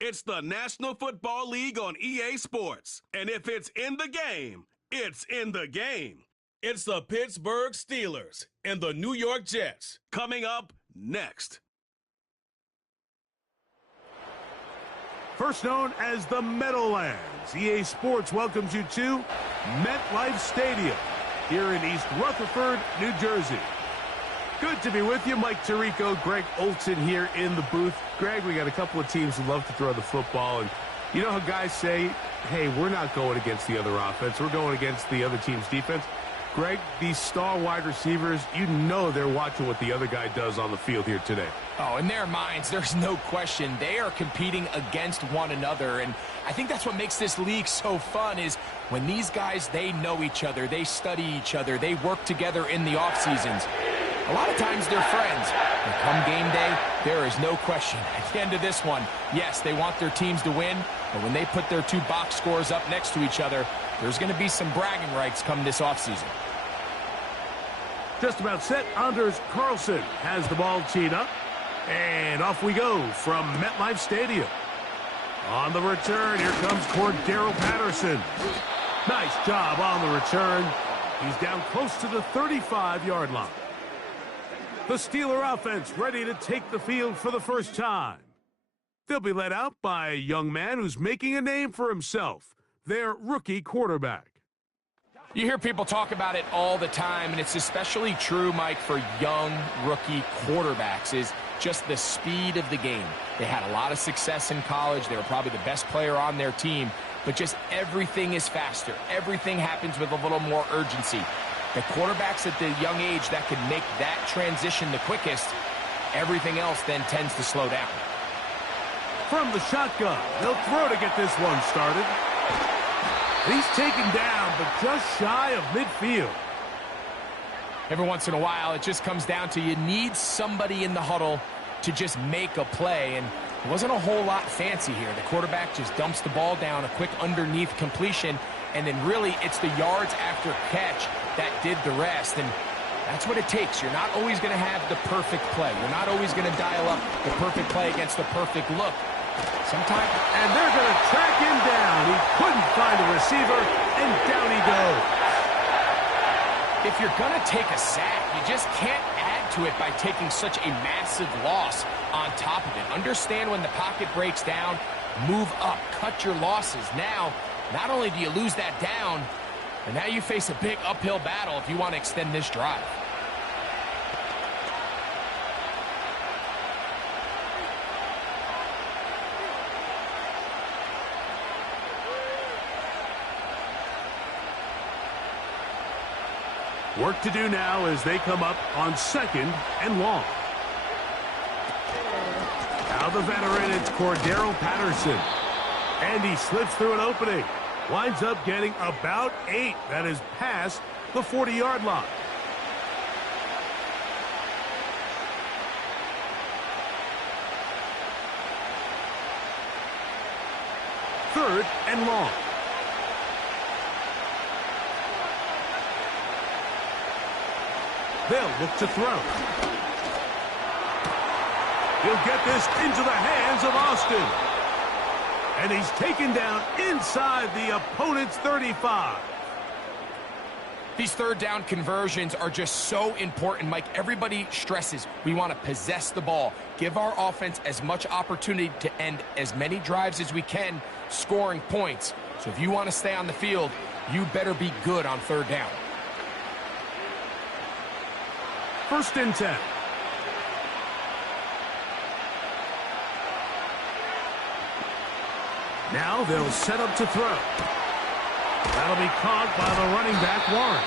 It's the National Football League on EA Sports. And if it's in the game, it's in the game. It's the Pittsburgh Steelers and the New York Jets. Coming up next. First known as the Meadowlands, EA Sports welcomes you to MetLife Stadium here in East Rutherford, New Jersey. Good to be with you. Mike Tirico, Greg Olson here in the booth. Greg, we got a couple of teams who love to throw the football, and you know how guys say, hey, we're not going against the other offense. We're going against the other team's defense. Greg, these star wide receivers, you know they're watching what the other guy does on the field here today. Oh, in their minds, there's no question. They are competing against one another, and I think that's what makes this league so fun is when these guys, they know each other, they study each other, they work together in the off seasons. A lot of times they're friends, but come game day, there is no question. At the end of this one, yes, they want their teams to win, but when they put their two box scores up next to each other, there's going to be some bragging rights come this offseason. Just about set. Anders Carlson has the ball teed up, and off we go from MetLife Stadium. On the return, here comes Cordero Patterson. Nice job on the return. He's down close to the 35-yard line. The Steeler offense ready to take the field for the first time. They'll be led out by a young man who's making a name for himself, their rookie quarterback. You hear people talk about it all the time, and it's especially true, Mike, for young rookie quarterbacks, is just the speed of the game. They had a lot of success in college. They were probably the best player on their team, but just everything is faster. Everything happens with a little more urgency. The quarterbacks at the young age that can make that transition the quickest, everything else then tends to slow down. From the shotgun, they'll throw to get this one started. He's taken down, but just shy of midfield. Every once in a while, it just comes down to you need somebody in the huddle to just make a play, and it wasn't a whole lot fancy here. The quarterback just dumps the ball down, a quick underneath completion, and then really it's the yards after catch that did the rest, and that's what it takes. You're not always going to have the perfect play. You're not always going to dial up the perfect play against the perfect look. Sometimes, and they're going to track him down. He couldn't find a receiver, and down he goes. If you're going to take a sack, you just can't add to it by taking such a massive loss on top of it. Understand when the pocket breaks down, move up, cut your losses. Now, not only do you lose that down, but now you face a big uphill battle if you want to extend this drive. Work to do now as they come up on 2nd and long. Now the veteran, it's Cordero Patterson. And he slips through an opening. Winds up getting about 8. That is past the 40-yard line. Third and long. They'll look to throw. He'll get this into the hands of Austin. And he's taken down inside the opponent's 35. These third down conversions are just so important, Mike. Everybody stresses we want to possess the ball, give our offense as much opportunity to end as many drives as we can, scoring points. So if you want to stay on the field, you better be good on third down. 1st and 10. Now they'll set up to throw. That'll be caught by the running back, Warren.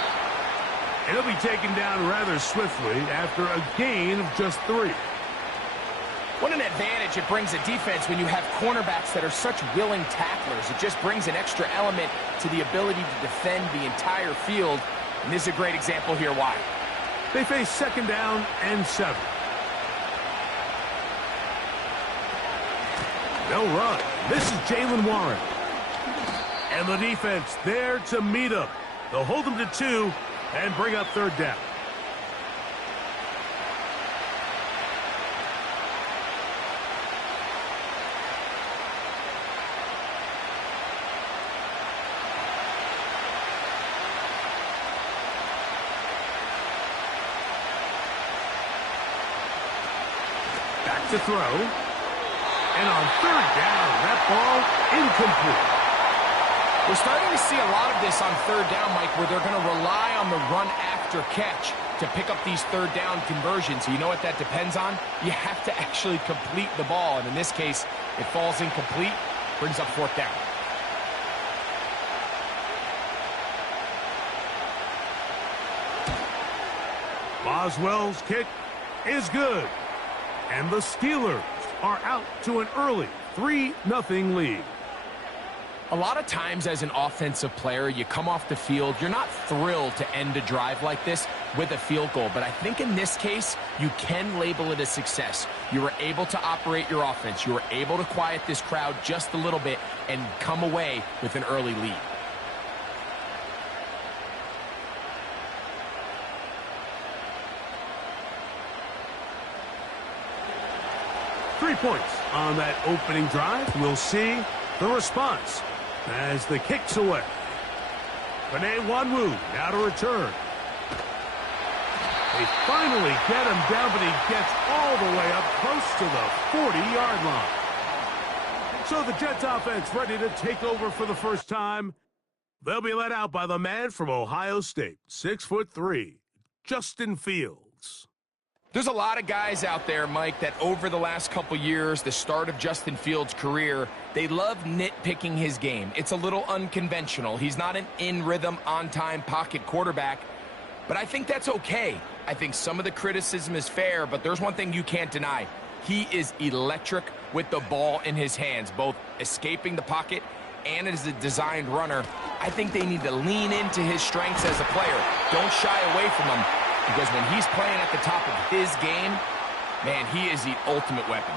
And he'll be taken down rather swiftly after a gain of just 3. What an advantage it brings a defense when you have cornerbacks that are such willing tacklers. It just brings an extra element to the ability to defend the entire field. And this is a great example here why. They face 2nd down and 7. They'll run. This is Jaylen Warren. And the defense there to meet him. They'll hold him to 2 and bring up 3rd down. to throw. And on third down, that ball incomplete. We're starting to see a lot of this on third down, Mike, where they're going to rely on the run after catch to pick up these third down conversions. You know what that depends on? You have to actually complete the ball. And in this case, it falls incomplete, brings up fourth down. Boswell's kick is good. And the Steelers are out to an early 3-0 lead. A lot of times as an offensive player, you come off the field, you're not thrilled to end a drive like this with a field goal. But I think in this case, you can label it a success. You were able to operate your offense. You were able to quiet this crowd just a little bit and come away with an early lead. Three points on that opening drive. We'll see the response as the kick's away. Panay Wanwu now to return. They finally get him down, but he gets all the way up close to the 40-yard line. So the Jets offense ready to take over for the first time. They'll be led out by the man from Ohio State, 6'3", Justin Fields. There's a lot of guys out there, Mike, that over the last couple years, the start of Justin Fields' career, they love nitpicking his game. It's a little unconventional. He's not an in-rhythm, on-time pocket quarterback, but I think that's okay. I think some of the criticism is fair, but there's one thing you can't deny. He is electric with the ball in his hands, both escaping the pocket and as a designed runner. I think they need to lean into his strengths as a player. Don't shy away from them. Because when he's playing at the top of his game, man, he is the ultimate weapon.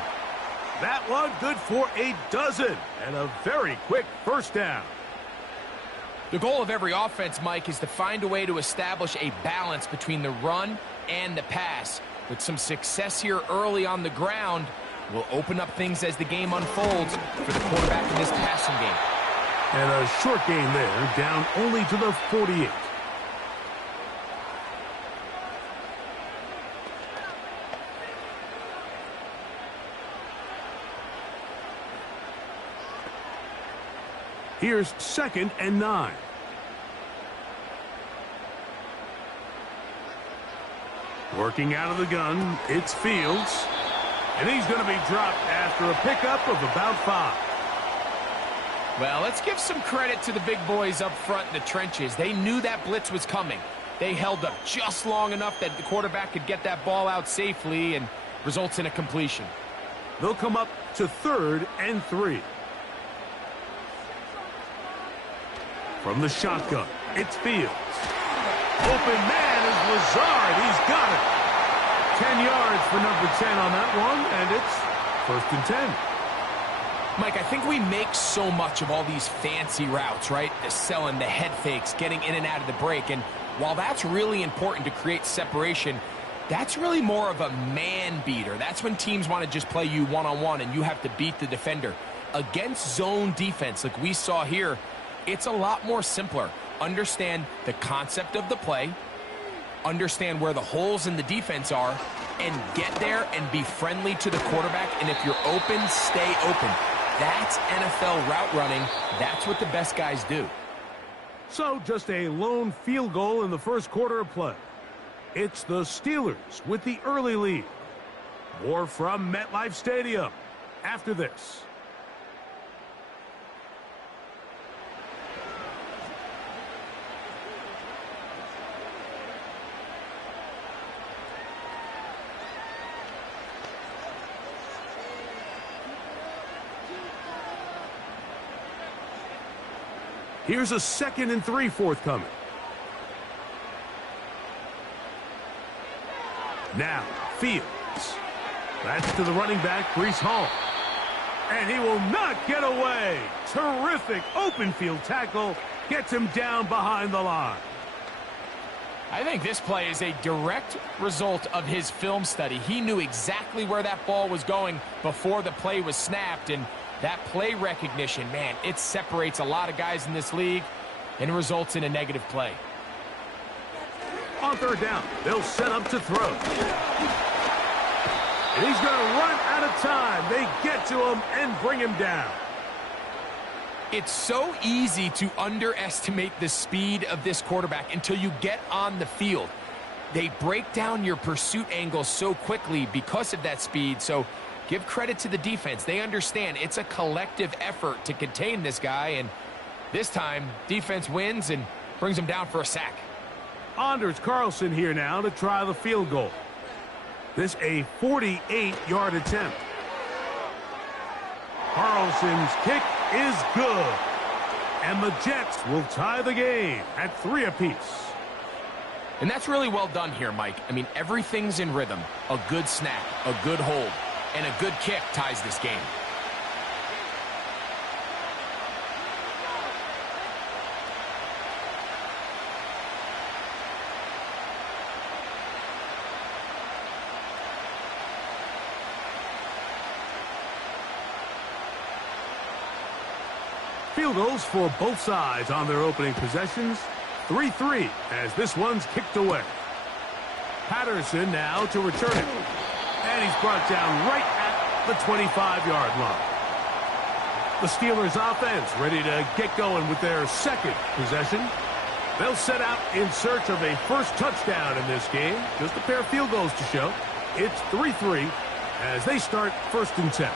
That one good for a dozen and a very quick first down. The goal of every offense, Mike, is to find a way to establish a balance between the run and the pass. With some success here early on the ground, will open up things as the game unfolds for the quarterback in this passing game. And a short gain there, down only to the 48. Here's 2nd and 9. Working out of the gun, it's Fields. And he's going to be dropped after a pickup of about 5. Well, let's give some credit to the big boys up front in the trenches. They knew that blitz was coming. They held up just long enough that the quarterback could get that ball out safely and results in a completion. They'll come up to 3rd and 3. From the shotgun, it's Fields. Open man is Lazard. He's got it. 10 yards for number 10 on that one, and it's 1st and 10. Mike, I think we make so much of all these fancy routes, right? The selling, the head fakes, getting in and out of the break. And while that's really important to create separation, that's really more of a man beater. That's when teams want to just play you one-on-one and you have to beat the defender. Against zone defense, like we saw here, it's a lot more simpler. Understand the concept of the play, understand where the holes in the defense are, and get there and be friendly to the quarterback. And if you're open, stay open. That's NFL route running. That's what the best guys do. So just a lone field goal in the first quarter of play. It's the Steelers with the early lead. More from MetLife Stadium after this. Here's a 2nd and 3 forthcoming. Now, Fields. That's to the running back, Breece Hall. And he will not get away. Terrific open field tackle. Gets him down behind the line. I think this play is a direct result of his film study. He knew exactly where that ball was going before the play was snapped, and that play recognition, man, it separates a lot of guys in this league and results in a negative play. On 3rd down, they'll set up to throw. And he's going to run out of time. They get to him and bring him down. It's so easy to underestimate the speed of this quarterback until you get on the field. They break down your pursuit angles so quickly because of that speed, so give credit to the defense. They understand it's a collective effort to contain this guy, and this time, defense wins and brings him down for a sack. Anders Carlson here now to try the field goal. This a 48-yard attempt. Carlson's kick is good. And the Jets will tie the game at 3 apiece. And that's really well done here, Mike. I mean, everything's in rhythm. A good snap, a good hold, and a good kick ties this game. Field goals for both sides on their opening possessions. 3-3 as this one's kicked away. Patterson now to return it. And he's brought down right at the 25-yard line. The Steelers offense ready to get going with their second possession. They'll set out in search of a first touchdown in this game. Just a pair of field goals to show. It's 3-3 as they start 1st and 10.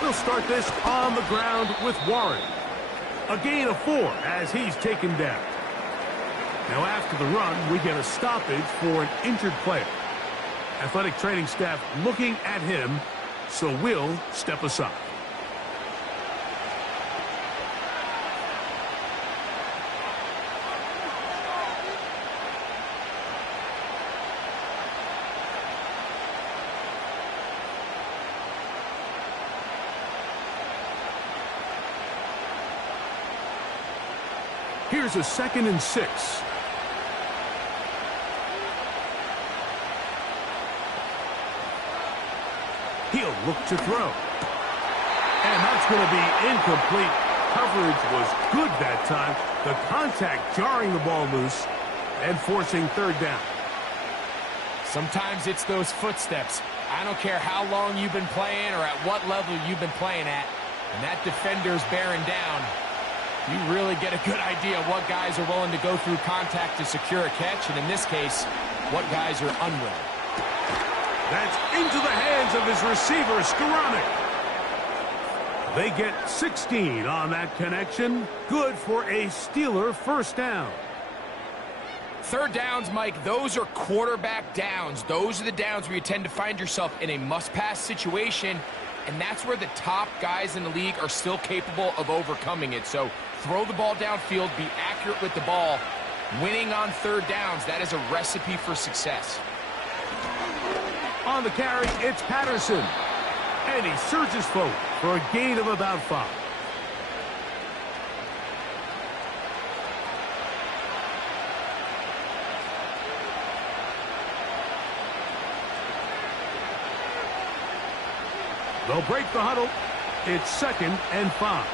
They'll start this on the ground with Warren. A gain of 4 as he's taken down. Now after the run, we get a stoppage for an injured player. Athletic training staff looking at him, so we'll step aside. Here's a 2nd and 6. He'll look to throw. And that's going to be incomplete. Coverage was good that time. The contact jarring the ball loose and forcing 3rd down. Sometimes it's those footsteps. I don't care how long you've been playing or at what level you've been playing at. And that defender's bearing down. You really get a good idea of what guys are willing to go through contact to secure a catch, and in this case, what guys are unwilling. That's into the hands of his receiver, Skoranek. They get 16 on that connection. Good for a Steeler first down. 3rd downs, Mike, those are quarterback downs. Those are the downs where you tend to find yourself in a must-pass situation, and that's where the top guys in the league are still capable of overcoming it. So throw the ball downfield, be accurate with the ball. Winning on 3rd downs, that is a recipe for success. On the carry, it's Patterson. And he surges forward for a gain of about 5. They'll break the huddle. It's 2nd and 5.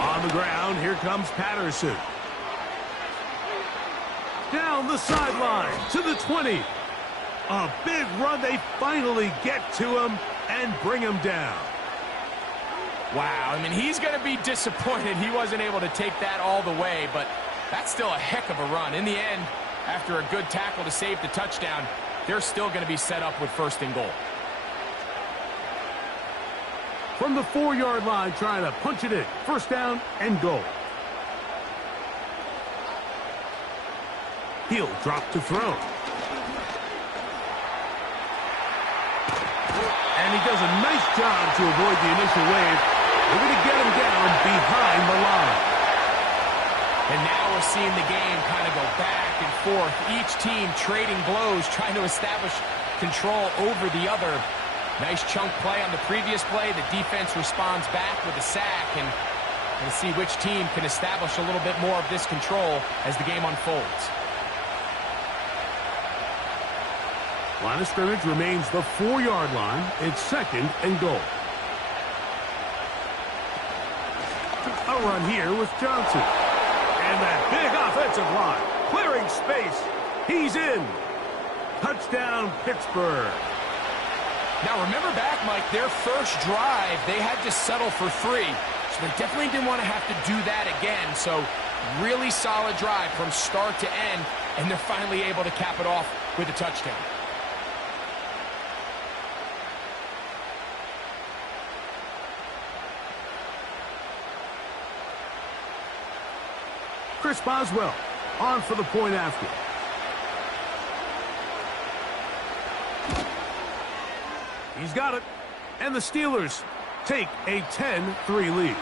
On the ground, here comes Patterson. Down the sideline to the 20. A big run. They finally get to him and bring him down. Wow, I mean, he's going to be disappointed he wasn't able to take that all the way, but that's still a heck of a run. In the end, after a good tackle to save the touchdown, they're still going to be set up with 1st and goal. From the 4-yard line, trying to punch it in. 1st down and goal. He'll drop to throw. And he does a nice job to avoid the initial wave. They're going to get him down behind the line. And now we're seeing the game kind of go back and forth. Each team trading blows, trying to establish control over the other. Nice chunk play on the previous play. The defense responds back with a sack, and we'll see which team can establish a little bit more of this control as the game unfolds. Line of scrimmage remains the 4-yard line. It's 2nd and goal. A run here with Johnson. And that big offensive line. Clearing space. He's in. Touchdown, Pittsburgh. Now, remember back, Mike, their first drive, they had to settle for 3. So they definitely didn't want to have to do that again. So really solid drive from start to end, and they're finally able to cap it off with a touchdown. Chris Boswell on for the point after. He's got it. And the Steelers take a 10-3 lead.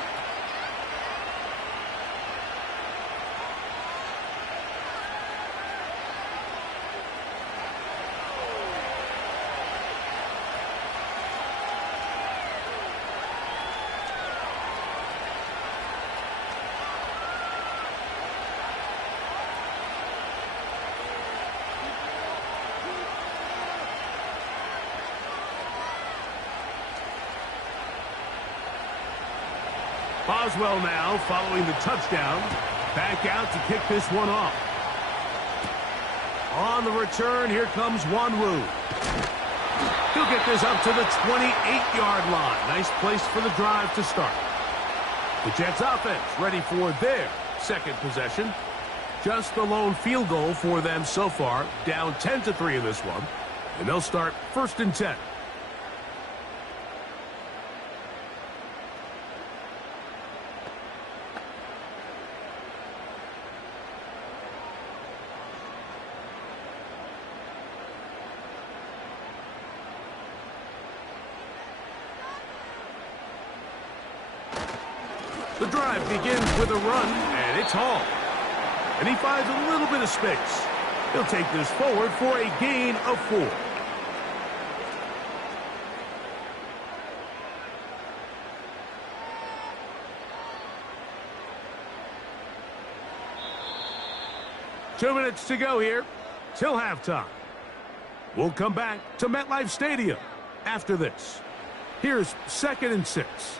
Boswell now following the touchdown. Back out to kick this one off. On the return, here comes Wanwu. He'll get this up to the 28-yard line. Nice place for the drive to start. The Jets offense ready for their second possession. Just the lone field goal for them so far. Down 10-3 in this one. And they'll start 1st and 10. The drive begins with a run, and it's Hall. And he finds a little bit of space. He'll take this forward for a gain of 4. Two minutes to go here till halftime. We'll come back to MetLife Stadium after this. Here's 2nd and 6.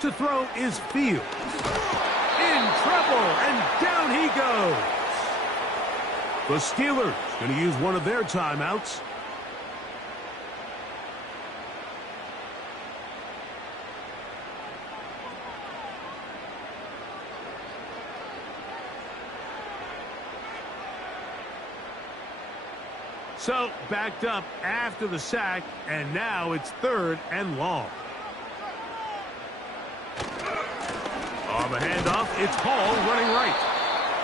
To throw is Fields. In trouble, and down he goes. The Steelers going to use one of their timeouts. So, backed up after the sack, and now it's 3rd and long. On the handoff, it's Hall running right.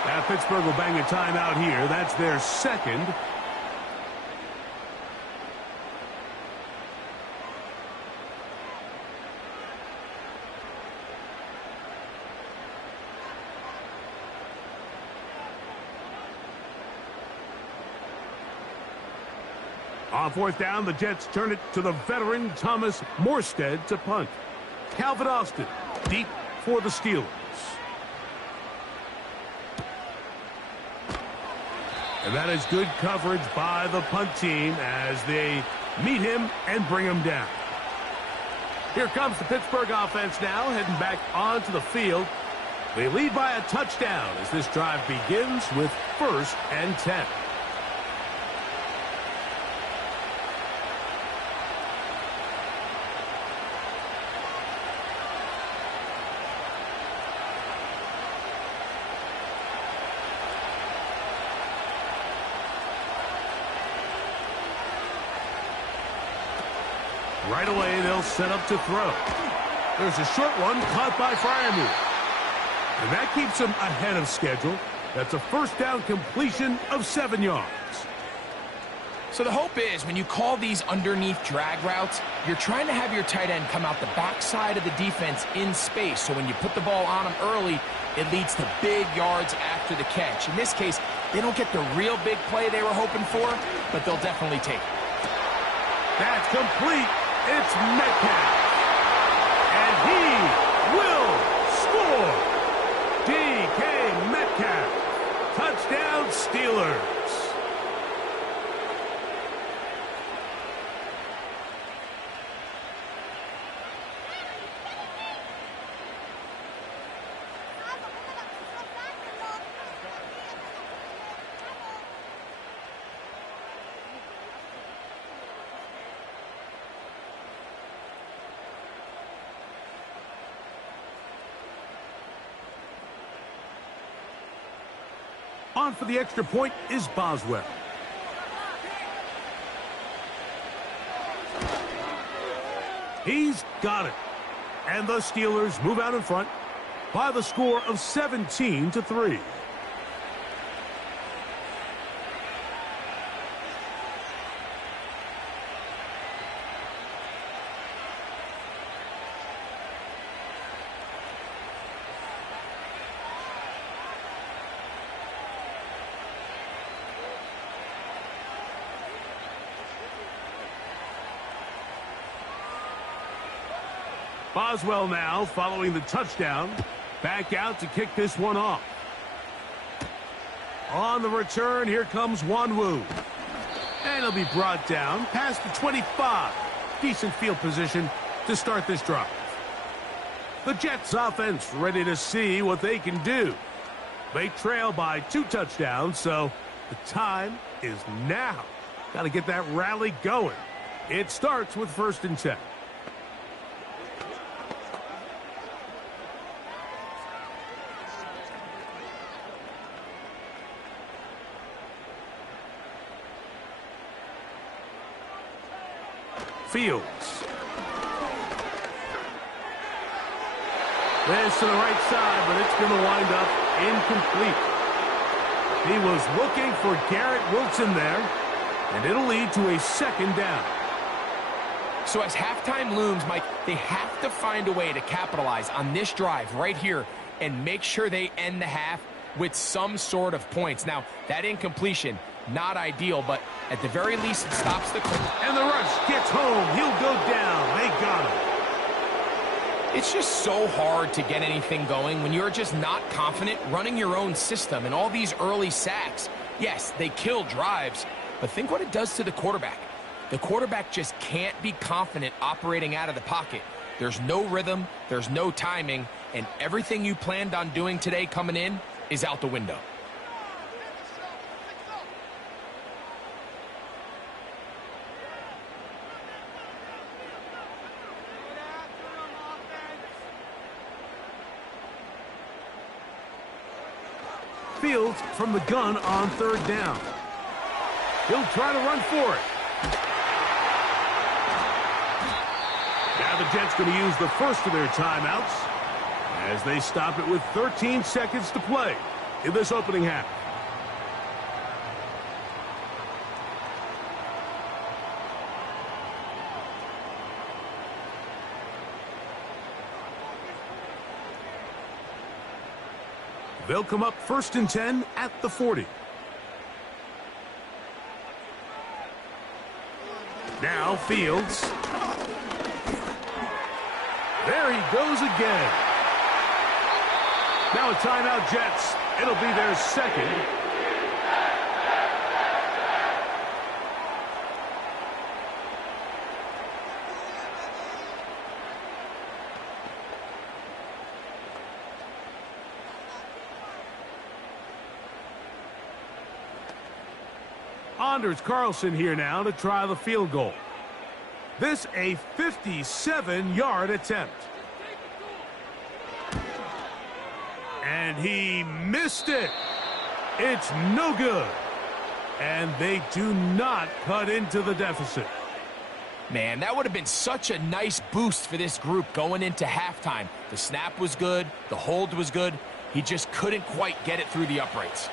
Now Pittsburgh will bang a timeout here. That's their 2nd. On 4th down, the Jets turn it to the veteran Thomas Morstead to punt. Calvin Austin deep for the Steelers. And that is good coverage by the punt team as they meet him and bring him down. Here comes the Pittsburgh offense now, heading back onto the field. They lead by a touchdown as this drive begins with 1st and 10. Right away, they'll set up to throw. There's a short one caught by Freiermuth. And that keeps him ahead of schedule. That's a 1st down completion of 7 yards. So the hope is when you call these underneath drag routes, you're trying to have your tight end come out the backside of the defense in space. So when you put the ball on him early, it leads to big yards after the catch. In this case, they don't get the real big play they were hoping for, but they'll definitely take it. That's complete. It's Metcalf. And he will score. DK Metcalf. Touchdown. Touchdown, Steelers. On for the extra point is Boswell. He's got it. And the Steelers move out in front by the score of 17-3. Boswell now following the touchdown. Back out to kick this one off. On the return, here comes Wanwu. And he'll be brought down past the 25. Decent field position to start this drive. The Jets offense ready to see what they can do. They trail by 2 touchdowns, so the time is now. Got to get that rally going. It starts with 1st and 10. Fields. This to the right side, but it's going to wind up incomplete. He was looking for Garrett Wilson there, and it'll lead to a 2nd down. So as halftime looms, Mike, they have to find a way to capitalize on this drive right here and make sure they end the half with some sort of points. Now, that incompletion, not ideal, but at the very least, it stops the clock. And the rush gets home. He'll go down. They got him. It's just so hard to get anything going when you're just not confident running your own system. And all these early sacks, yes, they kill drives, but think what it does to the quarterback. The quarterback just can't be confident operating out of the pocket. There's no rhythm, there's no timing, and everything you planned on doing today coming in is out the window. Fields from the gun on 3rd down. He'll try to run for it. Now the Jets going to use the first of their timeouts as they stop it with 13 seconds to play in this opening half. They'll come up 1st and 10 at the 40. Now Fields. There he goes again. Now a timeout, Jets. It'll be their 2nd. Anders Carlson here now to try the field goal. This a 57-yard attempt. And he missed it. It's no good. And they do not cut into the deficit. Man, that would have been such a nice boost for this group going into halftime. The snap was good. The hold was good. He just couldn't quite get it through the uprights.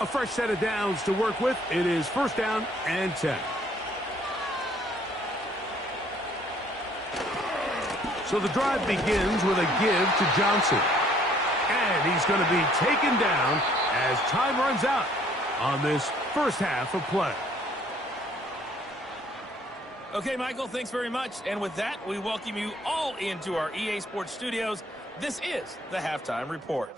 A fresh set of downs to work with. It is 1st down and 10. So the drive begins with a give to Johnson. And he's going to be taken down as time runs out. on this first half of play. Okay, Michael, thanks very much. And with that, we welcome you all into our EA Sports studios. This is the Halftime Report.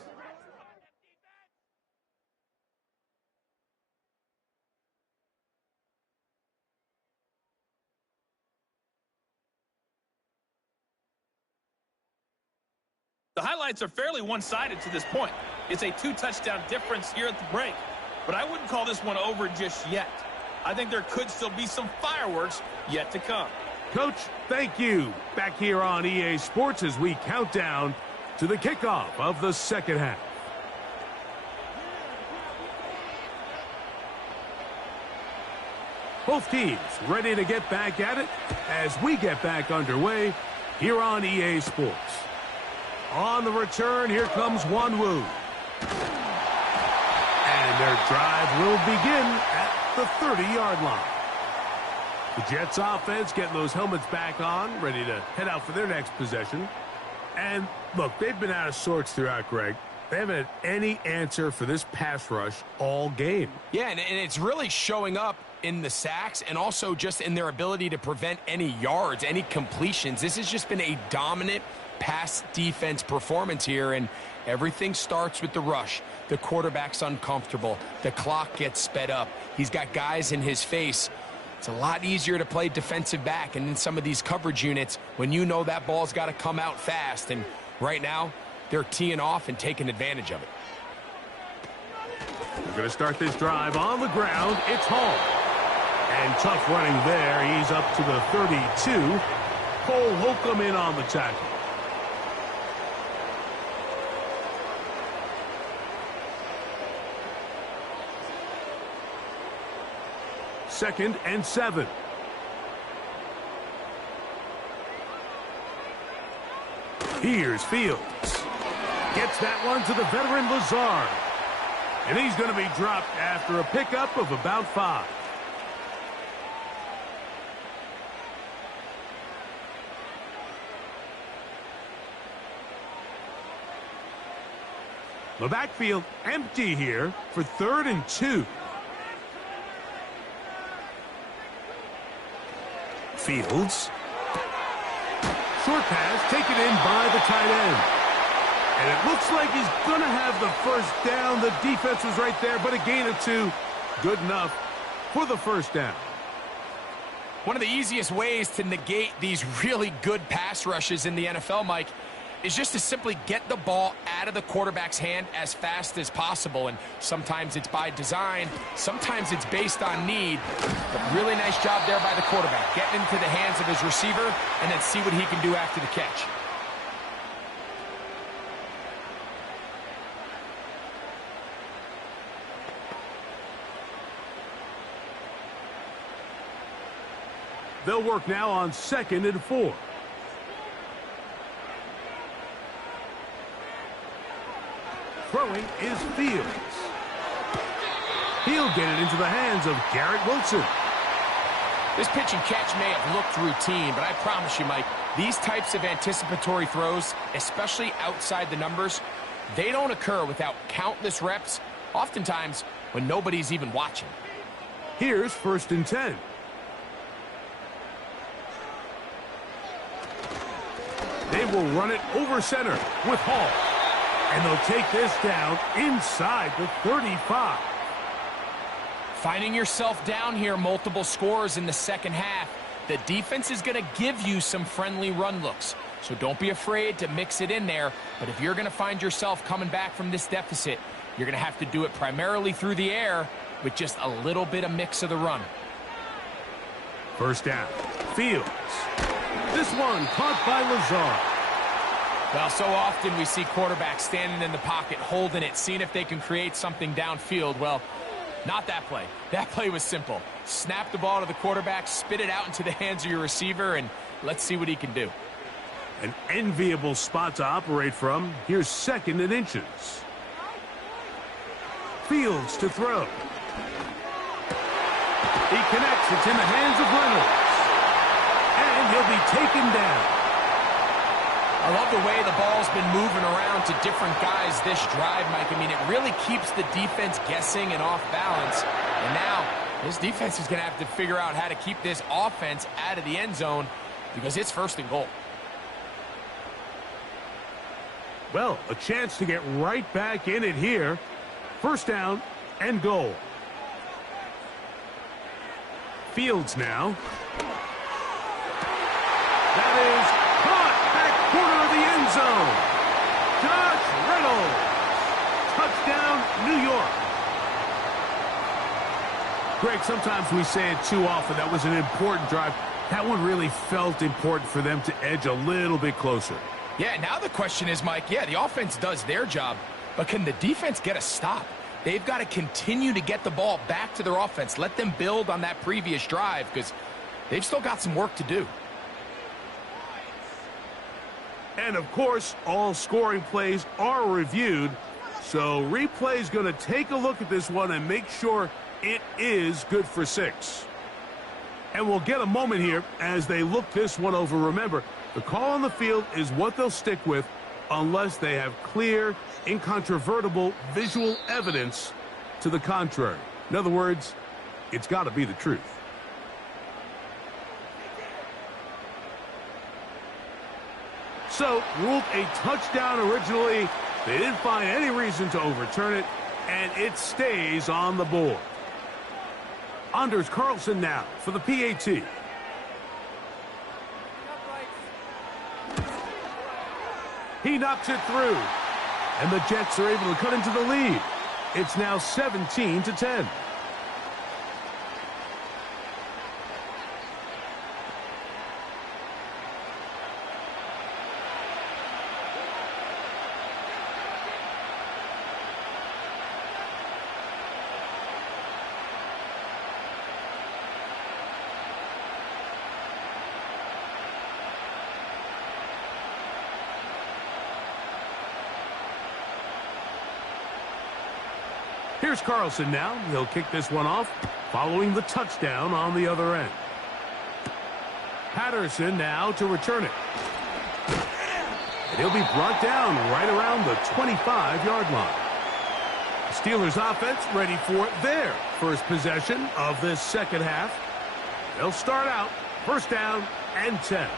The highlights are fairly one-sided to this point. It's a 2-touchdown difference here at the break. But I wouldn't call this one over just yet. I think there could still be some fireworks yet to come. Coach, thank you. Back here on EA Sports as we count down to the kickoff of the second half. Both teams ready to get back at it as we get back underway here on EA Sports. On the return, here comes Wanwu. And their drive will begin at the 30-yard line. The Jets offense getting those helmets back on, ready to head out for their next possession. And look, they've been out of sorts throughout, Greg. They haven't had any answer for this pass rush all game. Yeah, and it's really showing up in the sacks and also just in their ability to prevent any yards, any completions. This has just been a dominant pass defense performance here, and everything starts with the rush. The quarterback's uncomfortable. The clock gets sped up. He's got guys in his face. It's a lot easier to play defensive back and in some of these coverage units when you know that ball's got to come out fast. And right now, they're teeing off and taking advantage of it. We're going to start this drive on the ground. It's Hall. And tough running there. He's up to the 32. Cole Holcomb in on the tackle. Second and 7. Here's Fields. Gets that one to the veteran Lazard. And he's going to be dropped after a pickup of about 5. The backfield empty here for 3rd and 2. Fields. Short pass taken in by the tight end. And it looks like he's going to have the first down. The defense was right there, but a gain of 2. Good enough for the first down. One of the easiest ways to negate these really good pass rushes in the NFL, Mike, is just to simply get the ball out of the quarterback's hand as fast as possible. And sometimes it's by design, sometimes it's based on need. But really nice job there by the quarterback, getting into the hands of his receiver and then see what he can do after the catch. They'll work now on 2nd and 4. Throwing is Fields. He'll get it into the hands of Garrett Wilson. This pitch and catch may have looked routine, but I promise you, Mike, these types of anticipatory throws, especially outside the numbers, they don't occur without countless reps, oftentimes when nobody's even watching. Here's 1st and 10. They will run it over center with Hall. And they'll take this down inside the 35. Finding yourself down here, multiple scores in the second half. The defense is going to give you some friendly run looks. So don't be afraid to mix it in there. But if you're going to find yourself coming back from this deficit, you're going to have to do it primarily through the air with just a little bit of mix of the run. First down. Fields. This one caught by Lazard. Well, so often we see quarterbacks standing in the pocket, holding it, seeing if they can create something downfield. Well, not that play. That play was simple. Snap the ball to the quarterback, spit it out into the hands of your receiver, and let's see what he can do. An enviable spot to operate from. Here's 2nd and inches. Fields to throw. He connects. It's in the hands of Reynolds. And he'll be taken down. I love the way the ball's been moving around to different guys this drive, Mike. I mean, it really keeps the defense guessing and off balance. And now, this defense is going to have to figure out how to keep this offense out of the end zone because it's 1st and goal. Well, a chance to get right back in it here. 1st down and goal. Fields now. That is caught back corner of the end zone. Josh Reynolds. Touchdown, New York. Greg, sometimes we say it too often. That was an important drive. That one really felt important for them to edge a little bit closer. Yeah, now the question is, Mike, yeah, the offense does their job, but can the defense get a stop? They've got to continue to get the ball back to their offense. Let them build on that previous drive because they've still got some work to do. And, of course, all scoring plays are reviewed. So replay's going to take a look at this one and make sure it is good for 6. And we'll get a moment here as they look this one over. Remember, the call on the field is what they'll stick with unless they have clear, incontrovertible visual evidence to the contrary. In other words, it's got to be the truth. So, ruled a touchdown originally. They didn't find any reason to overturn it, and it stays on the board. Anders Carlson now for the PAT. He knocks it through, and the Jets are able to cut into the lead. It's now 17-10. Here's Carlson now. He'll kick this one off, following the touchdown on the other end. Patterson now to return it. And he'll be brought down right around the 25-yard line. The Steelers offense ready for their first possession of this second half. They'll start out 1st down and 10.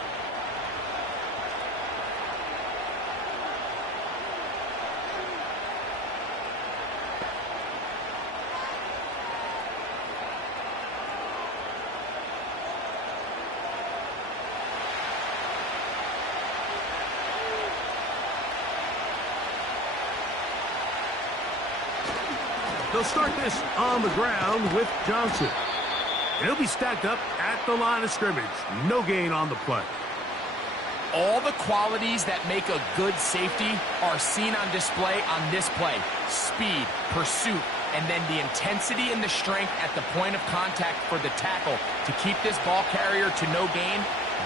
They'll start this on the ground with Johnson. And he'll be stacked up at the line of scrimmage. No gain on the play. All the qualities that make a good safety are seen on display on this play. Speed, pursuit, and then the intensity and the strength at the point of contact for the tackle to keep this ball carrier to no gain.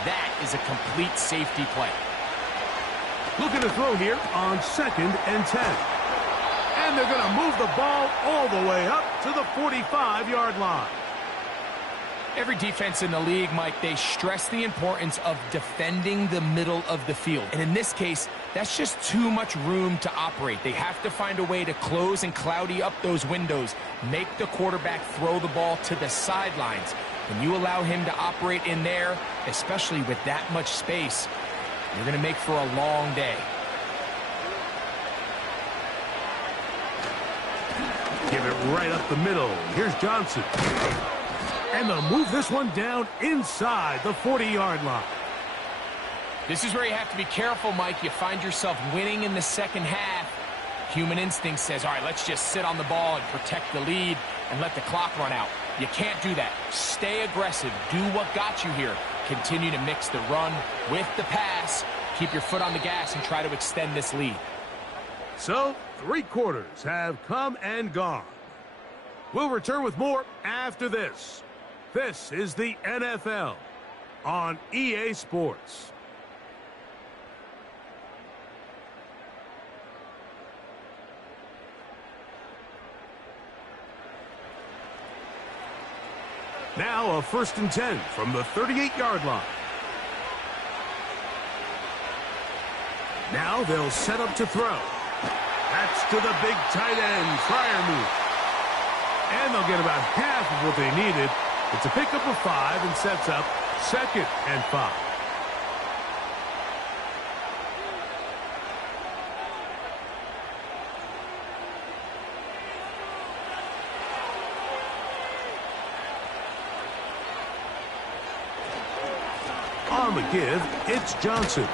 That is a complete safety play. Looking to throw here on 2nd and 10. And they're going to move the ball all the way up to the 45-yard line. Every defense in the league, Mike, they stress the importance of defending the middle of the field. And in this case, that's just too much room to operate. They have to find a way to close and cloudy up those windows, make the quarterback throw the ball to the sidelines. When you allow him to operate in there, especially with that much space, you're going to make for a long day. Give it right up the middle. Here's Johnson. And they'll move this one down inside the 40-yard line. This is where you have to be careful, Mike. You find yourself winning in the second half. Human instinct says, all right, let's just sit on the ball and protect the lead and let the clock run out. You can't do that. Stay aggressive. Do what got you here. Continue to mix the run with the pass. Keep your foot on the gas and try to extend this lead. So, 3 quarters have come and gone. We'll return with more after this. This is the NFL on EA Sports. Now a 1st and 10 from the 38-yard line. Now they'll set up to throw. That's to the big tight end, Fryermuth. And they'll get about half of what they needed. It's a pickup of 5 and sets up 2nd and 5. On the give, it's Johnson.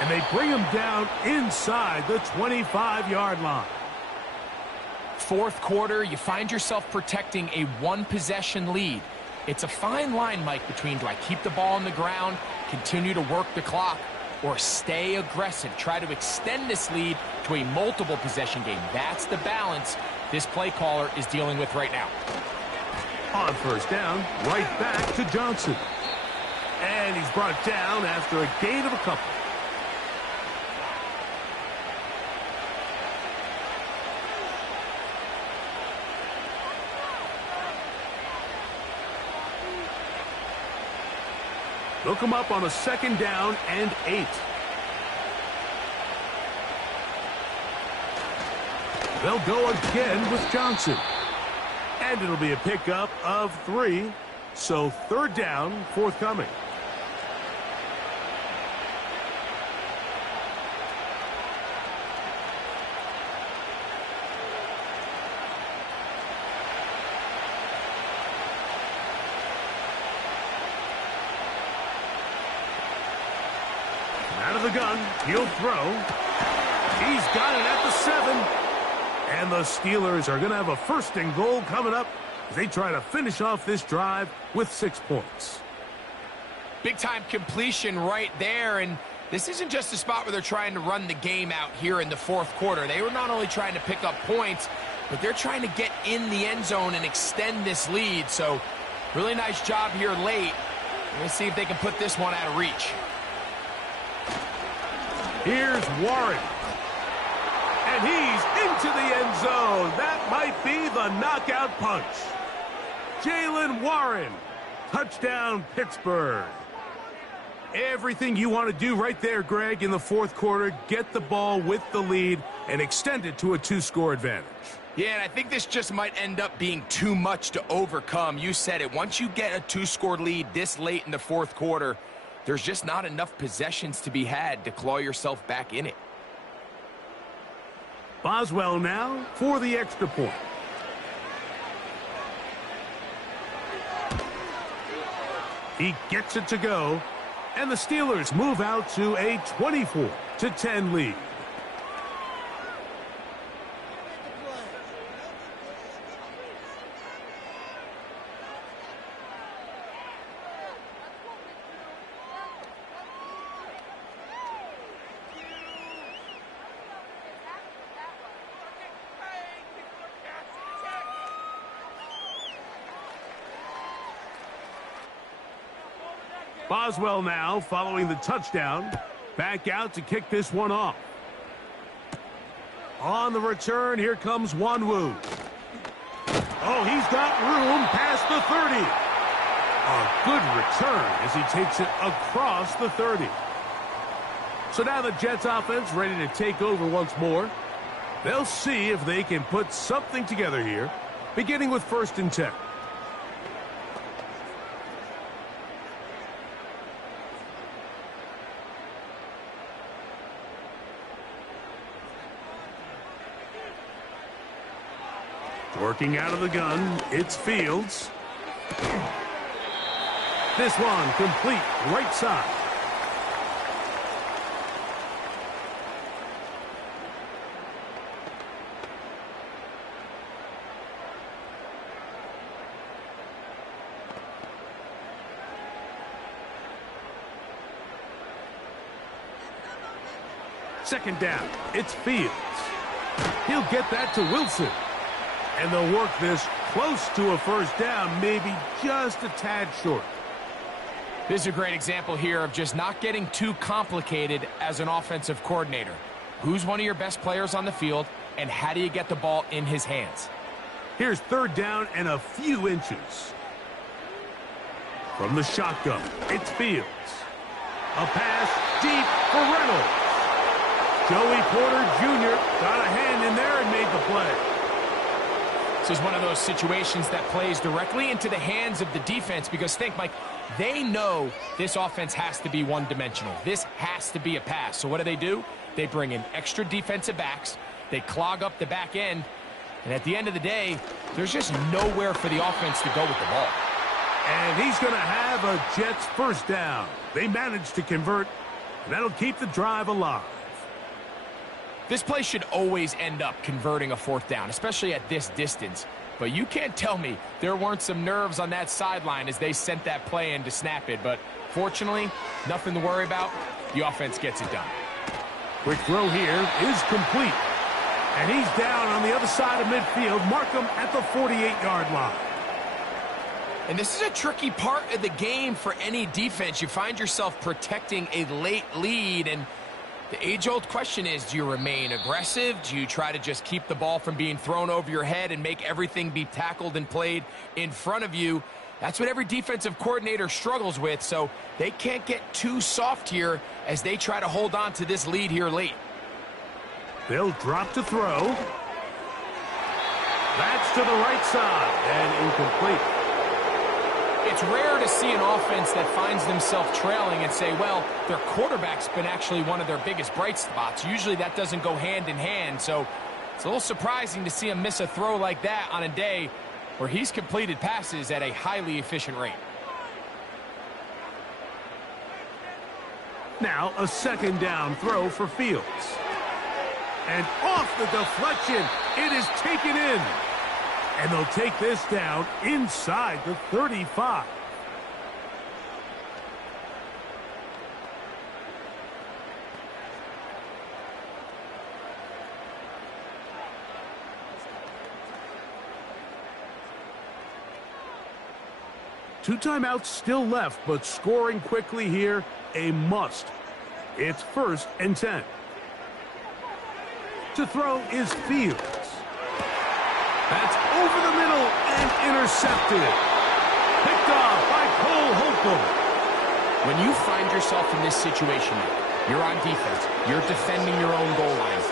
And they bring him down inside the 25-yard line. Fourth quarter, you find yourself protecting a one-possession lead. It's a fine line, Mike, between do I keep the ball on the ground, continue to work the clock, or stay aggressive, try to extend this lead to a multiple-possession game. That's the balance this play caller is dealing with right now. On first down, right back to Johnson. And he's brought down after a gain of a couple. They'll come up on a 2nd down and 8. They'll go again with Johnson. And it'll be a pickup of 3. So 3rd down forthcoming. Out of the gun, he'll throw. He's got it at the 7. And the Steelers are going to have a 1st and goal coming up as they try to finish off this drive with 6 points. Big-time completion right there, and this isn't just a spot where they're trying to run the game out here in the 4th quarter. They were not only trying to pick up points, but they're trying to get in the end zone and extend this lead. So, really nice job here late. We'll see if they can put this one out of reach. Here's Warren. And he's into the end zone. That might be the knockout punch. Jaylen Warren. Touchdown, Pittsburgh. Everything you want to do right there, Greg, in the 4th quarter. Get the ball with the lead and extend it to a 2-score advantage. Yeah, and I think this just might end up being too much to overcome. You said it. Once you get a 2-score lead this late in the 4th quarter, there's just not enough possessions to be had to claw yourself back in it. Boswell now for the extra point. He gets it to go, and the Steelers move out to a 24-10 lead. Boswell now following the touchdown. Back out to kick this one off. On the return, here comes Wanwu. Oh, he's got room past the 30. A good return as he takes it across the 30. So now the Jets offense ready to take over once more. They'll see if they can put something together here, beginning with 1st and 10. Working out of the gun, it's Fields. This one complete right side. Second down, it's Fields. He'll get that to Wilson. And they'll work this close to a 1st down, maybe just a tad short. This is a great example here of just not getting too complicated as an offensive coordinator. Who's one of your best players on the field, and how do you get the ball in his hands? Here's 3rd down and a few inches. From the shotgun, it's Fields. A pass deep for Reynolds. Joey Porter Jr. got a hand in there and made the play. This is one of those situations that plays directly into the hands of the defense because think, Mike, they know this offense has to be one-dimensional. This has to be a pass. So what do? They bring in extra defensive backs. They clog up the back end. And at the end of the day, there's just nowhere for the offense to go with the ball. And he's going to have a Jets first down. They managed to convert, and that'll keep the drive alive. This play should always end up converting a fourth down, especially at this distance. But you can't tell me there weren't some nerves on that sideline as they sent that play in to snap it. But fortunately, nothing to worry about. The offense gets it done. Quick throw here is complete. And he's down on the other side of midfield. Mark him at the 48-yard line. And this is a tricky part of the game for any defense. You find yourself protecting a late lead, and the age-old question is, do you remain aggressive? Do you try to just keep the ball from being thrown over your head and make everything be tackled and played in front of you? That's what every defensive coordinator struggles with, so they can't get too soft here as they try to hold on to this lead here late. They'll drop to throw. That's to the right side and incomplete. It's rare to see an offense that finds themselves trailing and say, well, their quarterback's been actually one of their biggest bright spots. Usually that doesn't go hand in hand, so it's a little surprising to see him miss a throw like that on a day where he's completed passes at a highly efficient rate. Now a second down throw for Fields. And off the deflection, it is taken in. And they'll take this down inside the 35. Two timeouts still left, but scoring quickly here, a must. It's 1st and 10. To throw is Fields. That's over the middle and intercepted. Picked off by Cole Holcomb. When you find yourself in this situation, you're on defense, you're defending your own goal lines,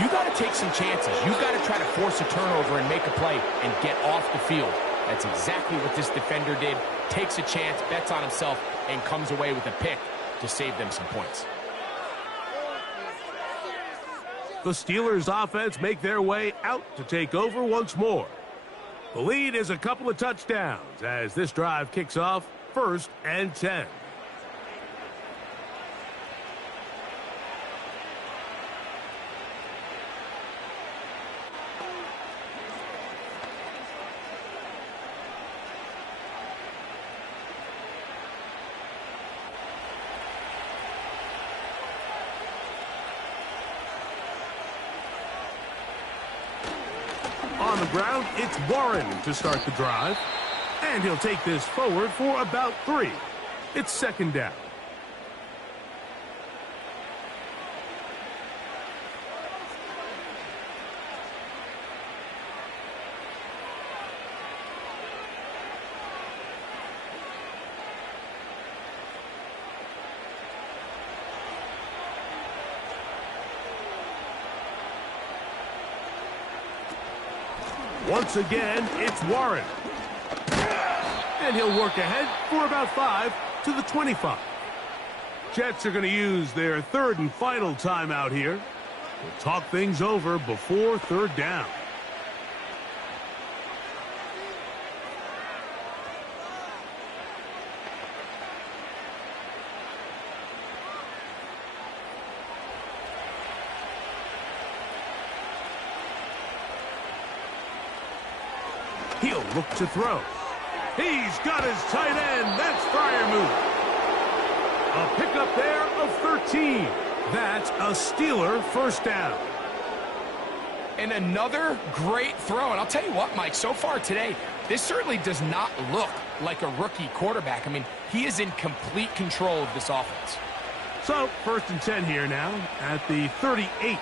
you got to take some chances. You got to try to force a turnover and make a play and get off the field. That's exactly what this defender did. Takes a chance, bets on himself, and comes away with a pick to save them some points. The Steelers offense make their way out to take over once more. The lead is a couple of touchdowns as this drive kicks off 1st and 10. On the ground, it's Warren to start the drive. And he'll take this forward for about 3. It's 2nd down. Once again, it's Warren. And he'll work ahead for about 5 to the 25. Jets are going to use their 3rd and final timeout here. We'll talk things over before 3rd down. He'll look to throw. He's got his tight end. That's Freiermuth. A pickup there of 13. That's a Steeler first down. And another great throw. And I'll tell you what, Mike, so far today, this certainly does not look like a rookie quarterback. I mean, he is in complete control of this offense. So, 1st and 10 here now at the 38.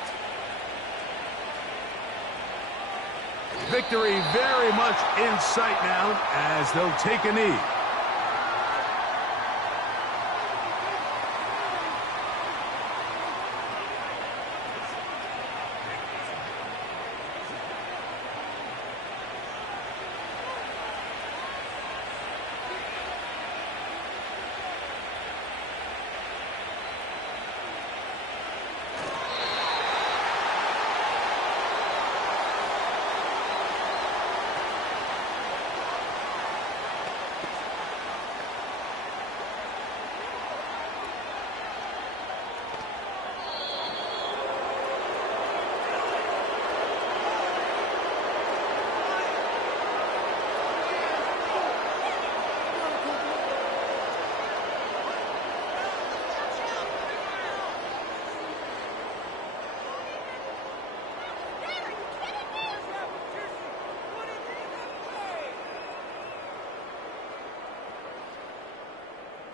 Victory very much in sight now as they'll take a knee.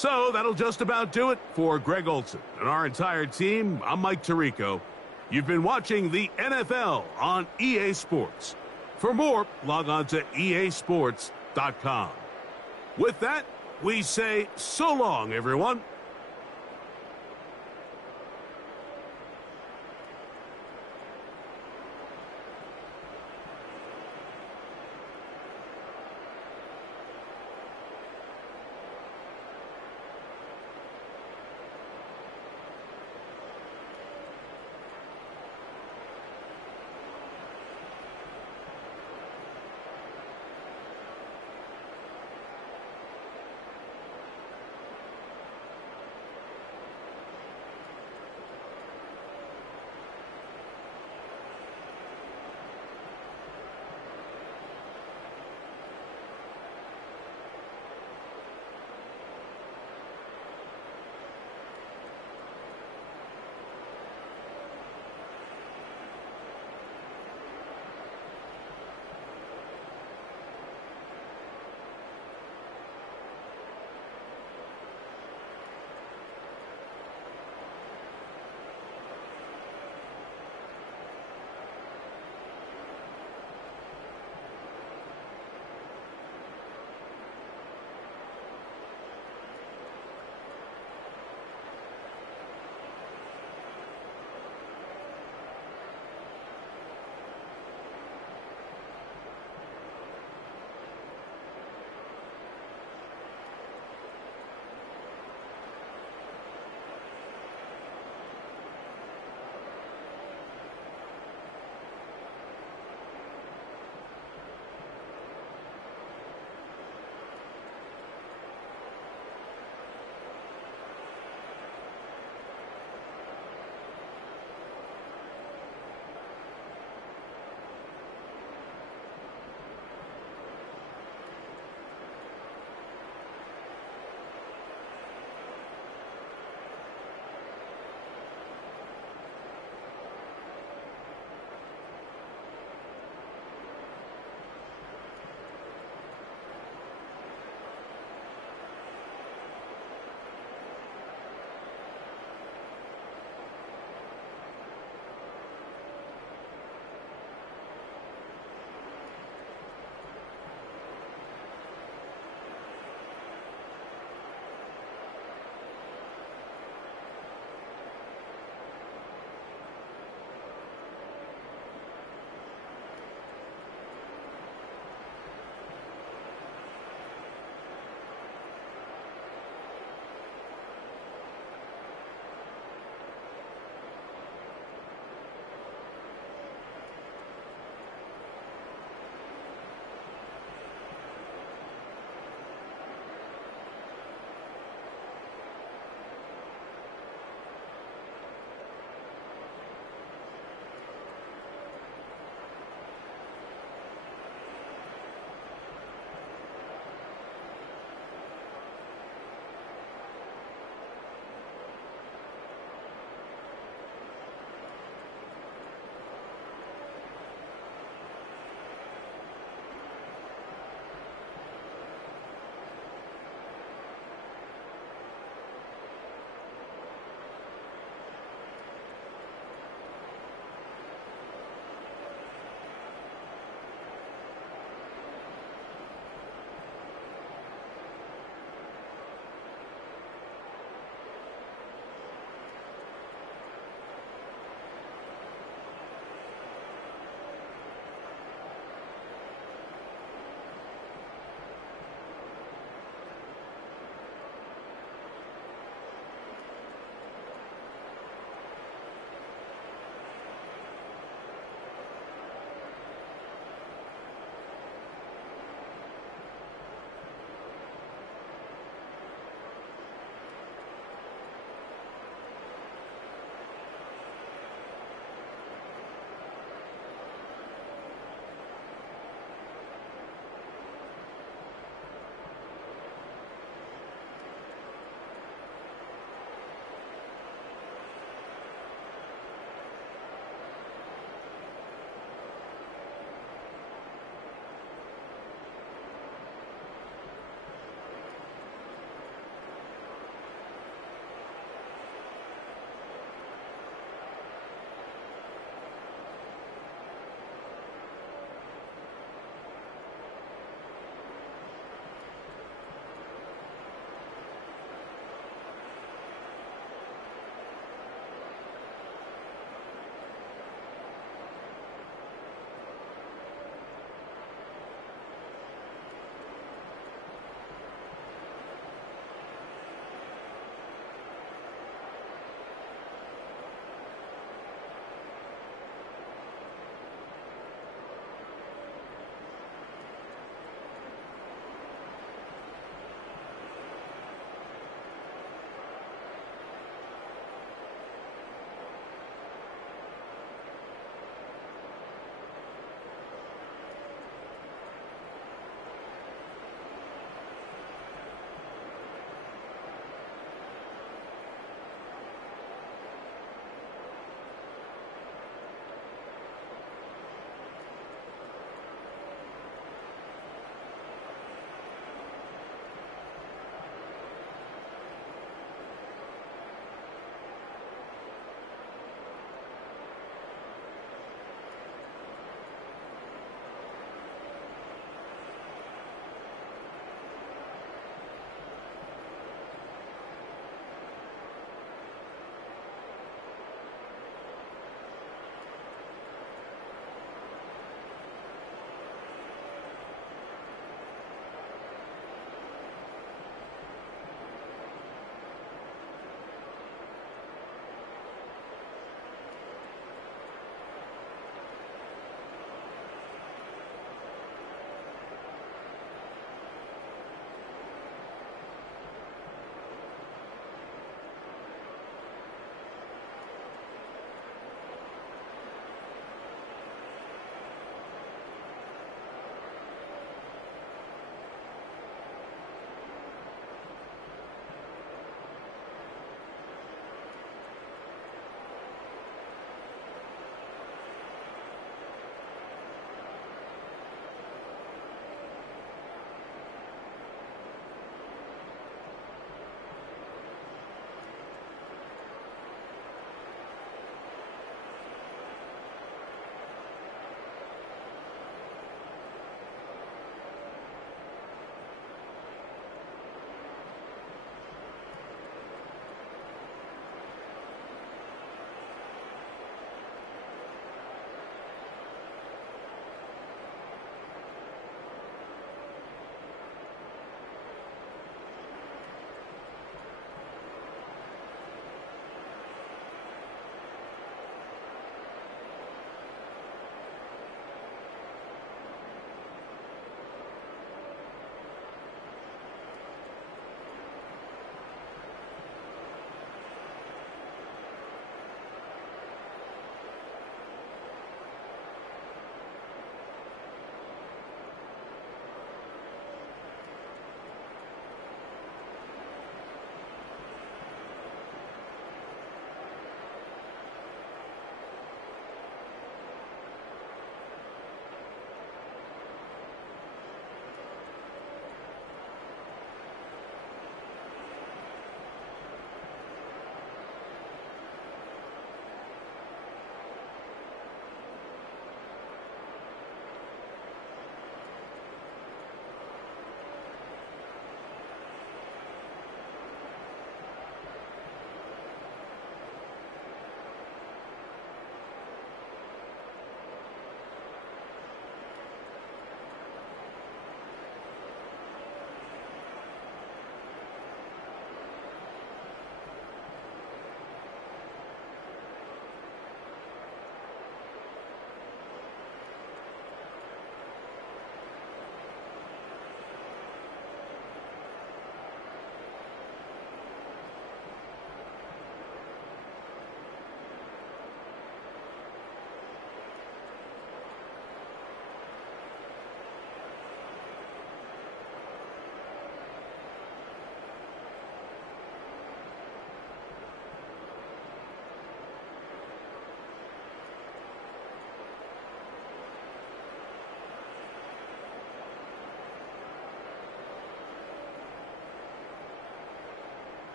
So that'll just about do it for Greg Olson and our entire team. I'm Mike Tirico. You've been watching the NFL on EA Sports. For more, log on to easports.com. With that, we say so long, everyone.